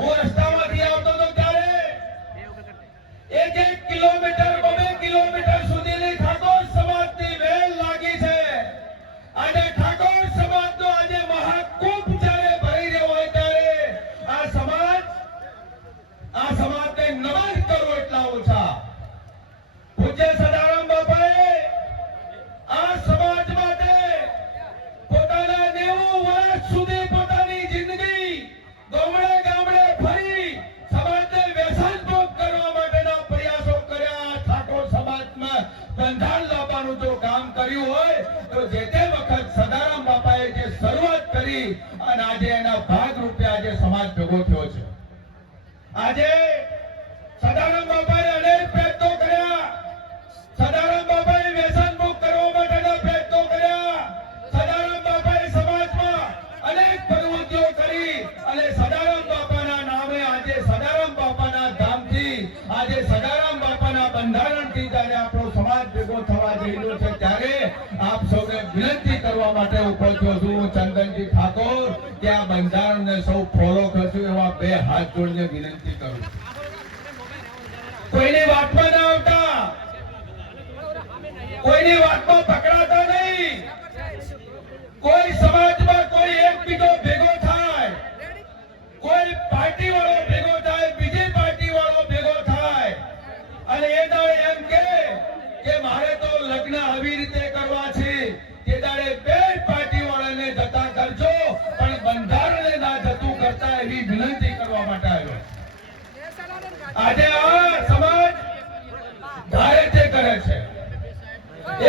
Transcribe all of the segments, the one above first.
ಹೋರಾಟ કર્યું હોય, તો જે તે વખત સદારામ બાપાએ જે શરૂઆત કરી અને આજે એના ભાગરૂપે આજે સમાજ ભેગો થયો છે. આજે સદારામ બાપાએ અનેક પ્રયત્નો કર્યા. સદારામ બાપાએ વ્યસન મુક્ત કરવા માટેના પ્રયત્નો કર્યા. સદારામ બાપાએ સમાજમાં અનેક પ્રવૃત્તિઓ કરી અને સદારામ બાપાના નામે આજે સદારામ બાપાના ધામથી, આજે સદારામ બાપાના બંધારણથી જ્યારે આપણો સમાજ ભેગો થવા જઈ રહ્યો છે. વિનંતી કરવા માટે ઊભો છું ચંદનજી ઠાકોર કે આ બંધારણને સૌ ફોલો કરશું એવા બે હાથ જોડીને વિનંતી કરું. કોઈની વાતમાં ના આવતા. કોઈની વાતમાં પકડાતા નહીં. કોઈ સમાજમાં કોઈ એક બીજો ભેગો થાય. કોઈ પાર્ટી વાળો ભેગો થાય, બીજી પાર્ટી વાળો ભેગો થાય. અને એ દાડે એમ કે મારે તો લગ્ન આવી રીતે કરવા કરતા એવી વિનંતી કરવા માટે આવ્યો. આજે આ સમાજ ધારે તે કરે છે.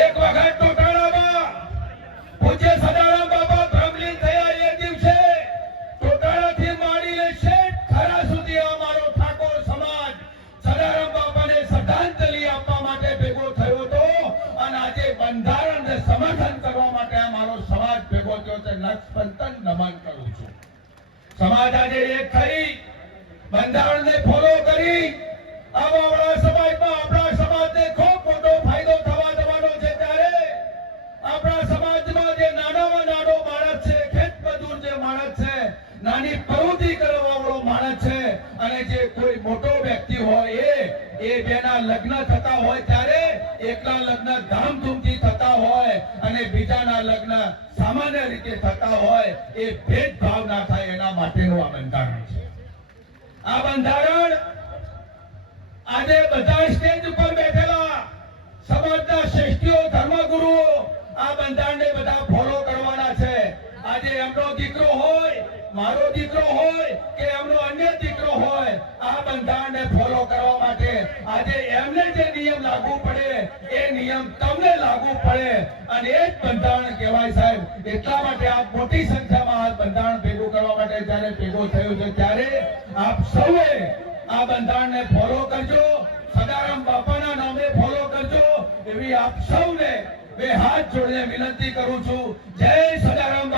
એક વખત ટોટાળામાં પૂજ્ય સદારામ બાબા ભ્રમલીન થયા એ દિવસે ટોટાળાથી માંડીને શેઠ ખરા સુધી અમારો ઠાકોર સમાજ સદારામ બાબાને શ્રદ્ધાંજલિ આપવા માટે ભેગો થયો હતો અને આજે બંધારણને સમર્થન કરવા માટે અમારો સમાજ ભેગો થયો છે. નખપંતન નમન કરું છું. સમાજ આજે એક થઈ બંધારણને ફોલો કરી, આવા સમાજમાં, આપણા સમાજને ખૂબ મોટો ફાયદો થવા જવાનો છે ત્યારે આપણા સમાજમાં જે નાનામાં નાનો માણસ છે, ખેત મજૂર જે માણસ છે, નાની પ્રવૃત્તિ કરવા વાળો માણસ છે, અને જે કોઈ મોટો વ્યક્તિ હોય એ એ બેના લગ્ન થતા હોય ત્યારે એકલા લગ્ન ધામધૂમથી થતા હોય અને બીજાના લગ્ન સામાન્ય રીતે થતા હોય, એ ભેદભાવ ના થાય. માટેનું આ બંધારણ છે. આ બંધારણ આજે બધા સ્ટેજ ઉપર બેઠેલા સમાજના શ્રેષ્ઠીઓ, ધર્મગુરુઓ આ બંધારણને બધા ફોલો કરવાના છે. આજે એમનો દીકરો હોય, મારો દીકરો હોય કે એમનો અન્ય દીકરો હોય, આ બંધારણને ફોલો કરવા માટે આજે એમને જે નિયમ લાગુ પડે, એ નિયમ તમને લાગુ પડે. અને એ જ બંધારણ કહેવાય સાહેબ, એટલા છે ત્યારે આપ સૌએ આ બંધારણને ફોલો કરજો. સદારામ બાપાના નામે ફોલો કરજો. એવી આપ સૌને બે હાથ જોડીને વિનંતી કરું છું. જય સદારામ